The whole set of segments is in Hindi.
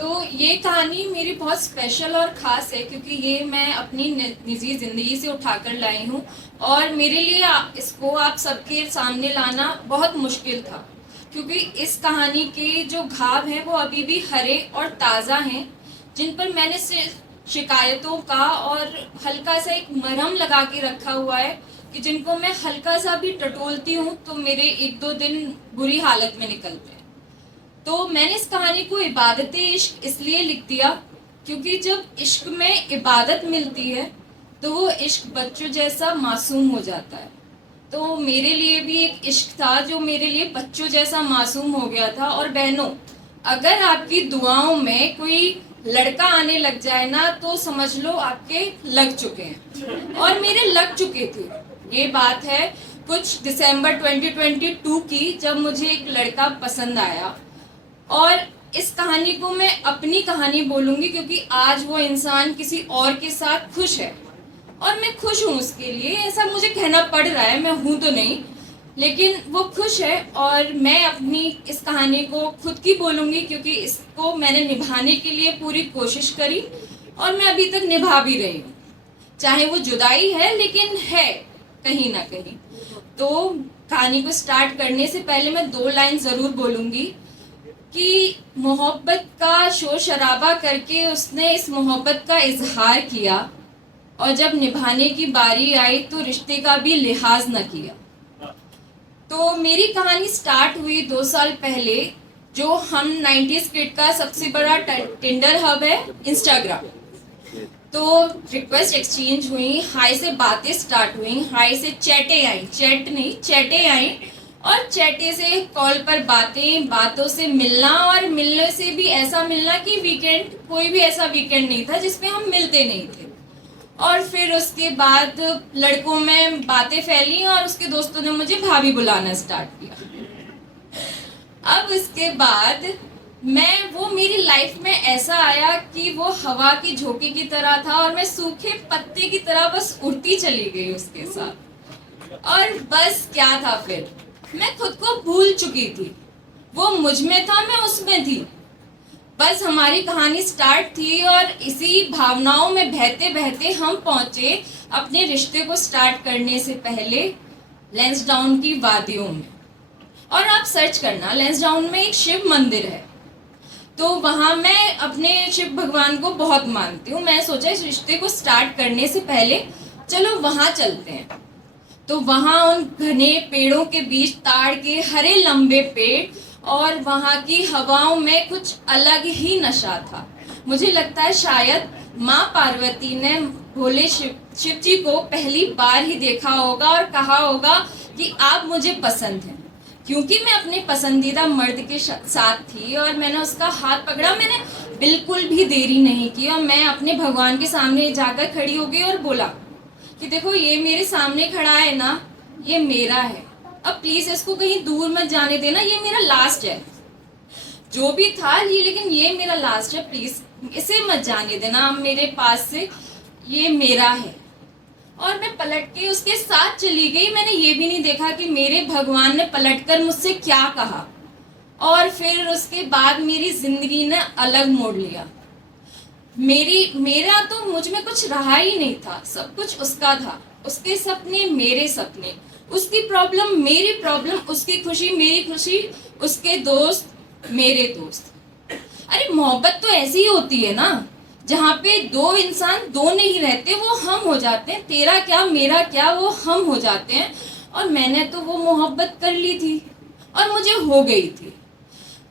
तो ये कहानी मेरी बहुत स्पेशल और ख़ास है क्योंकि ये मैं अपनी निजी ज़िंदगी से उठाकर लाई हूँ और मेरे लिए इसको आप सबके सामने लाना बहुत मुश्किल था क्योंकि इस कहानी के जो घाव हैं वो अभी भी हरे और ताज़ा हैं, जिन पर मैंने शिकायतों का और हल्का सा एक मरहम लगा के रखा हुआ है कि जिनको मैं हल्का सा भी टटोलती हूँ तो मेरे 1-2 दिन बुरी हालत में निकलते हैं। तो मैंने इस कहानी को इबादत इश्क इसलिए लिख दिया क्योंकि जब इश्क में इबादत मिलती है तो वो इश्क बच्चों जैसा मासूम हो जाता है। तो मेरे लिए भी एक इश्क था जो मेरे लिए बच्चों जैसा मासूम हो गया था। और बहनों, अगर आपकी दुआओं में कोई लड़का आने लग जाए ना तो समझ लो आपके लग चुके हैं, और मेरे लग चुके थे। ये बात है कुछ दिसंबर 2022 की, जब मुझे एक लड़का पसंद आया। और इस कहानी को मैं अपनी कहानी बोलूंगी क्योंकि आज वो इंसान किसी और के साथ खुश है और मैं खुश हूँ उसके लिए। ऐसा मुझे कहना पड़ रहा है, मैं हूँ तो नहीं, लेकिन वो खुश है। और मैं अपनी इस कहानी को खुद की बोलूंगी क्योंकि इसको मैंने निभाने के लिए पूरी कोशिश करी और मैं अभी तक निभा भी रही हूँ। चाहे वो जुदाई है लेकिन है कहीं ना कहीं। तो कहानी को स्टार्ट करने से पहले मैं 2 लाइन ज़रूर बोलूँगी कि मोहब्बत का शोर शराबा करके उसने इस मोहब्बत का इजहार किया और जब निभाने की बारी आई तो रिश्ते का भी लिहाज न किया। तो मेरी कहानी स्टार्ट हुई 2 साल पहले, जो हम 90s किड का सबसे बड़ा टिंडर हब है इंस्टाग्राम। तो रिक्वेस्ट एक्सचेंज हुई, हाई से बातें स्टार्ट हुई, हाई से चैटें आई, चैट नहीं चैटें आई, और चैटे से कॉल पर बातें, बातों से मिलना, और मिलने से भी ऐसा मिलना कि वीकेंड, कोई भी ऐसा वीकेंड नहीं था जिसमें हम मिलते नहीं थे। और फिर उसके बाद लड़कों में बातें फैली और उसके दोस्तों ने मुझे भाभी बुलाना स्टार्ट किया। अब इसके बाद वो मेरी लाइफ में ऐसा आया कि वो हवा की झोंके की तरह था और मैं सूखे पत्ते की तरह बस उड़ती चली गई उसके साथ। और बस क्या था, फिर मैं खुद को भूल चुकी थी। वो मुझ में था, मैं उसमें थी। बस हमारी कहानी स्टार्ट थी और इसी भावनाओं में बहते बहते हम पहुंचे अपने रिश्ते को स्टार्ट करने से पहले लैंसडाउन की वादियों में। और आप सर्च करना, लैंसडाउन में एक शिव मंदिर है, तो वहाँ मैं अपने शिव भगवान को बहुत मानती हूँ। मैं सोचा इस रिश्ते को स्टार्ट करने से पहले चलो वहाँ चलते हैं। तो वहाँ उन घने पेड़ों के बीच ताड़ के हरे लंबे पेड़ और वहाँ की हवाओं में कुछ अलग ही नशा था। मुझे लगता है शायद माँ पार्वती ने भोले शिव जी को पहली बार ही देखा होगा और कहा होगा कि आप मुझे पसंद हैं, क्योंकि मैं अपने पसंदीदा मर्द के साथ थी और मैंने उसका हाथ पकड़ा। मैंने बिल्कुल भी देरी नहीं की और मैं अपने भगवान के सामने जाकर खड़ी हो गई और बोला कि देखो, ये मेरे सामने खड़ा है ना, ये मेरा है, अब प्लीज इसको कहीं दूर मत जाने देना, ये मेरा लास्ट है। जो भी था ये, लेकिन ये मेरा लास्ट है, प्लीज इसे मत जाने देना अब मेरे पास से, ये मेरा है। और मैं पलट के उसके साथ चली गई। मैंने ये भी नहीं देखा कि मेरे भगवान ने पलटकर मुझसे क्या कहा। और फिर उसके बाद मेरी जिंदगी ने अलग मोड़ लिया। मेरा तो मुझ में कुछ रहा ही नहीं था, सब कुछ उसका था। उसके सपने मेरे सपने, उसकी प्रॉब्लम मेरी प्रॉब्लम, उसकी खुशी मेरी खुशी, उसके दोस्त मेरे दोस्त। अरे मोहब्बत तो ऐसी ही होती है ना, जहाँ पे 2 इंसान 2 नहीं रहते, वो हम हो जाते हैं। तेरा क्या मेरा क्या, वो हम हो जाते हैं। और मैंने तो वो मोहब्बत कर ली थी और मुझे हो गई थी।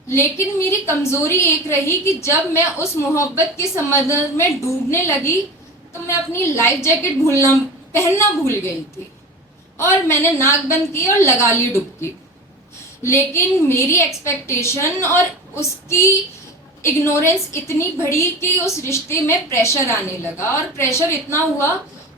लेकिन मेरी कमजोरी एक रही कि जब मैं उस मोहब्बत के समंदर में डूबने लगी तो मैं अपनी लाइफ जैकेट पहनना भूल गई थी और मैंने नाक बंद की और लगा ली डुबकी। लेकिन मेरी एक्सपेक्टेशन और उसकी इग्नोरेंस इतनी बढ़ी कि उस रिश्ते में प्रेशर आने लगा, और प्रेशर इतना हुआ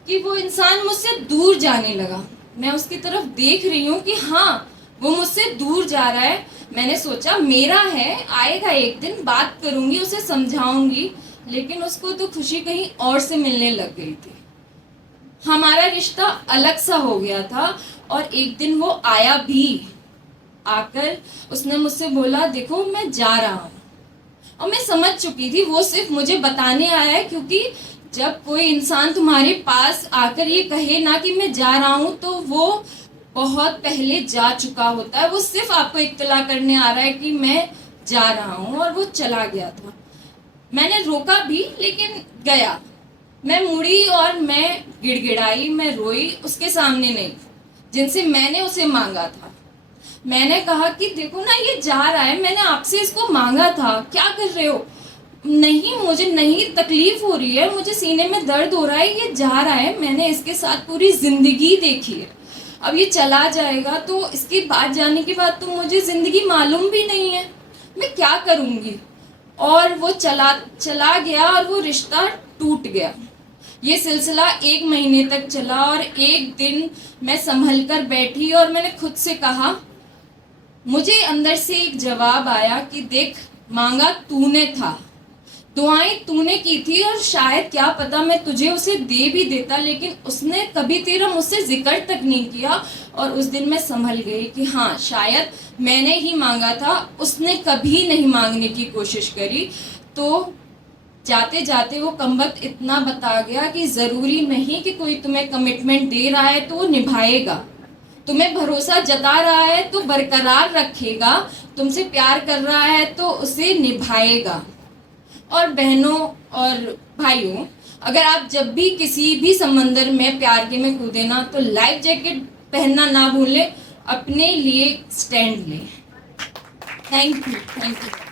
कि वो इंसान मुझसे दूर जाने लगा। मैं उसकी तरफ देख रही हूँ कि हाँ, वो मुझसे दूर जा रहा है। मैंने सोचा मेरा है, आएगा एक दिन, बात करूंगी, उसे समझाऊंगी। लेकिन उसको तो खुशी कहीं और से मिलने लग गई थी। हमारा रिश्ता अलग सा हो गया था। और एक दिन वो आया भी। आकर उसने मुझसे बोला, देखो मैं जा रहा हूँ। और मैं समझ चुकी थी वो सिर्फ मुझे बताने आया है, क्योंकि जब कोई इंसान तुम्हारे पास आकर ये कहे ना कि मैं जा रहा हूँ, तो वो बहुत पहले जा चुका होता है। वो सिर्फ आपको इत्तला करने आ रहा है कि मैं जा रहा हूँ, और वो चला गया था। मैंने रोका भी, लेकिन गया। मैं मुड़ी और मैं गिड़गिड़ाई, मैं रोई, उसके सामने नहीं, जिनसे मैंने उसे मांगा था। मैंने कहा कि देखो ना, ये जा रहा है, मैंने आपसे इसको मांगा था, क्या कर रहे हो? नहीं, मुझे नहीं, तकलीफ हो रही है, मुझे सीने में दर्द हो रहा है, ये जा रहा है, मैंने इसके साथ पूरी जिंदगी देखी है, अब ये चला जाएगा तो इसके बाद जाने के बाद तो मुझे जिंदगी मालूम भी नहीं है, मैं क्या करूँगी? और वो चला गया और वो रिश्ता टूट गया। ये सिलसिला 1 महीने तक चला, और एक दिन मैं संभल कर बैठी और मैंने खुद से कहा, मुझे अंदर से एक जवाब आया कि देख, मांगा तूने था, दुआएं तूने की थी, और शायद क्या पता मैं तुझे उसे दे भी देता, लेकिन उसने कभी तेरा मुझसे जिक्र तक नहीं किया। और उस दिन मैं संभल गई कि हाँ, शायद मैंने ही मांगा था, उसने कभी नहीं मांगने की कोशिश करी। तो जाते जाते वो कमबख्त इतना बता गया कि ज़रूरी नहीं कि कोई तुम्हें कमिटमेंट दे रहा है तो वो निभाएगा, तुम्हें भरोसा जता रहा है तो बरकरार रखेगा, तुमसे प्यार कर रहा है तो उसे निभाएगा। और बहनों और भाइयों, अगर आप जब भी किसी भी समंदर में प्यार के में कूदे ना, तो लाइफ जैकेट पहनना ना भूलें, अपने लिए स्टैंड लें। Thank you.